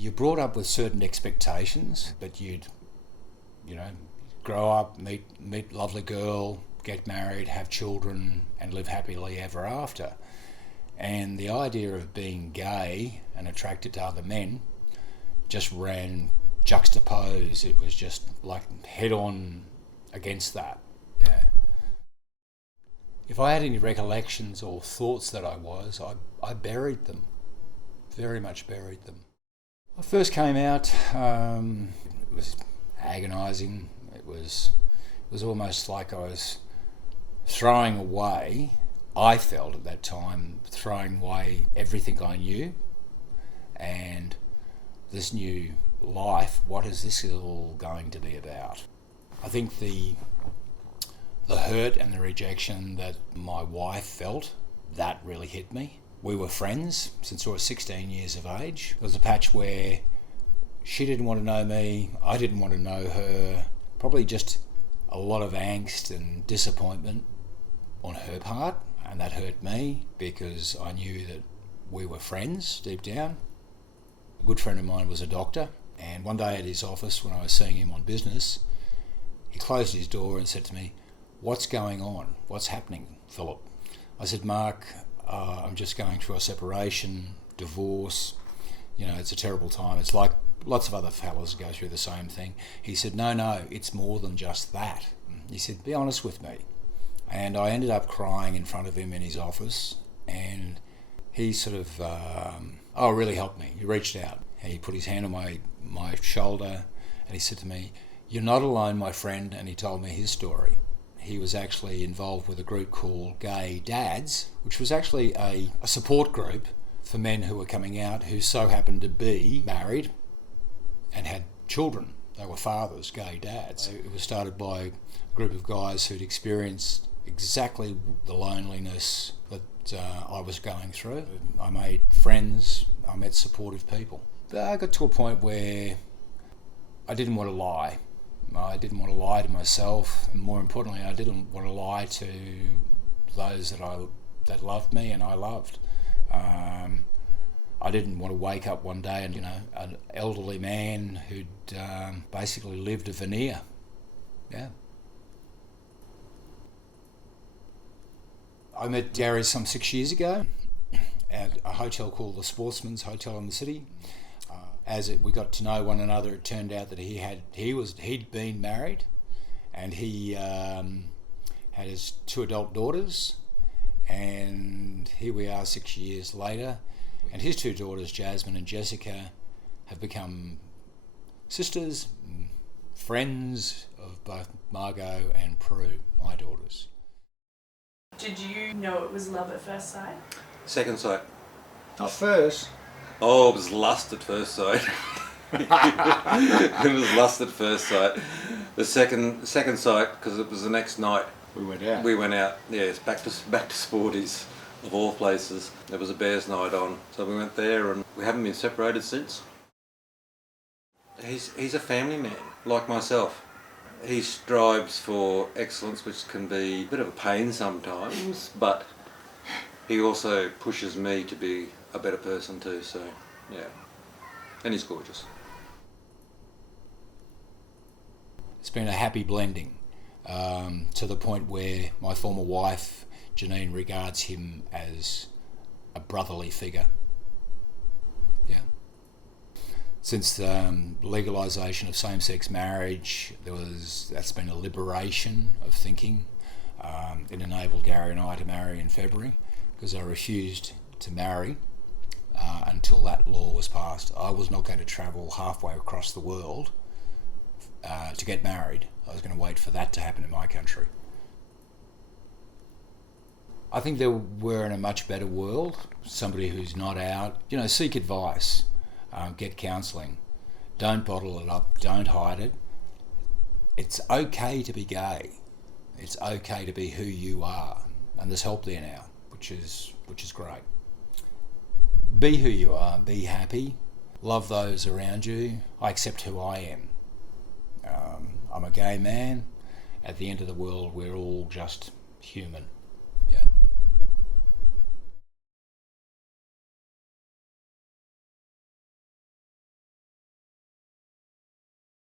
You're brought up with certain expectations, but you'd, grow up, meet lovely girl, get married, have children, and live happily ever after. And the idea of being gay and attracted to other men just ran juxtaposed. It was just like head on against that. Yeah. If I had any recollections or thoughts that I buried them, very much buried them. I first came out, it was agonising. It was almost like I was throwing away, I felt at that time, throwing away everything I knew, and this new life, what is this all going to be about? I think the hurt and the rejection that my wife felt, that really hit me. We were friends since I was 16 years of age. There was a patch where she didn't want to know me, I didn't want to know her, probably just a lot of angst and disappointment on her part, and that hurt me because I knew that we were friends deep down. A good friend of mine was a doctor, and one day at his office when I was seeing him on business, he closed his door and said to me, "What's going on? What's happening, Philip?" I said, "Mark, I'm just going through a separation, divorce. It's a terrible time. It's like lots of other fellas go through the same thing." He said, no, it's more than just that. He said, "Be honest with me." And I ended up crying in front of him in his office, and he sort of, really helped me. He reached out and he put his hand on my shoulder and he said to me, "You're not alone, my friend," and he told me his story. He was actually involved with a group called Gay Dads, which was actually a support group for men who were coming out who so happened to be married and had children. They were fathers, gay dads. It was started by a group of guys who'd experienced exactly the loneliness that I was going through. I made friends, I met supportive people. But I got to a point where I didn't want to lie. I didn't want to lie to myself, and more importantly, I didn't want to lie to those that loved me and I loved. I didn't want to wake up one day and, an elderly man who'd basically lived a veneer. Yeah. I met Gary some 6 years ago at a hotel called the Sportsman's Hotel in the city. We got to know one another, it turned out that he'd been married, and he had his 2 adult daughters, and here we are 6 years later, and his 2 daughters, Jasmine and Jessica, have become sisters, friends of both Margot and Prue, my daughters. Did you know it was love at first sight? Second sight. Not first. Oh, it was lust at first sight. It was lust at first sight. The second sight, because it was the next night. We went out. Yes, back to Sporties, of all places. There was a Bears night on, so we went there, and we haven't been separated since. He's a family man, like myself. He strives for excellence, which can be a bit of a pain sometimes, but he also pushes me to be a better person too, so yeah. And he's gorgeous. It's been a happy blending, to the point where my former wife, Janine, regards him as a brotherly figure. Yeah. Since the legalisation of same-sex marriage, that's been a liberation of thinking. It enabled Gary and I to marry in February, because I refused to marry until that law was passed. I was not going to travel halfway across the world to get married. I was going to wait for that to happen in my country. I think that we're in a much better world. Somebody who's not out, seek advice, get counselling. Don't bottle it up, don't hide it. It's okay to be gay. It's okay to be who you are. And there's help there now, which is great. Be who you are, be happy, love those around you. I accept who I am. I'm a gay man. At the end of the world, we're all just human.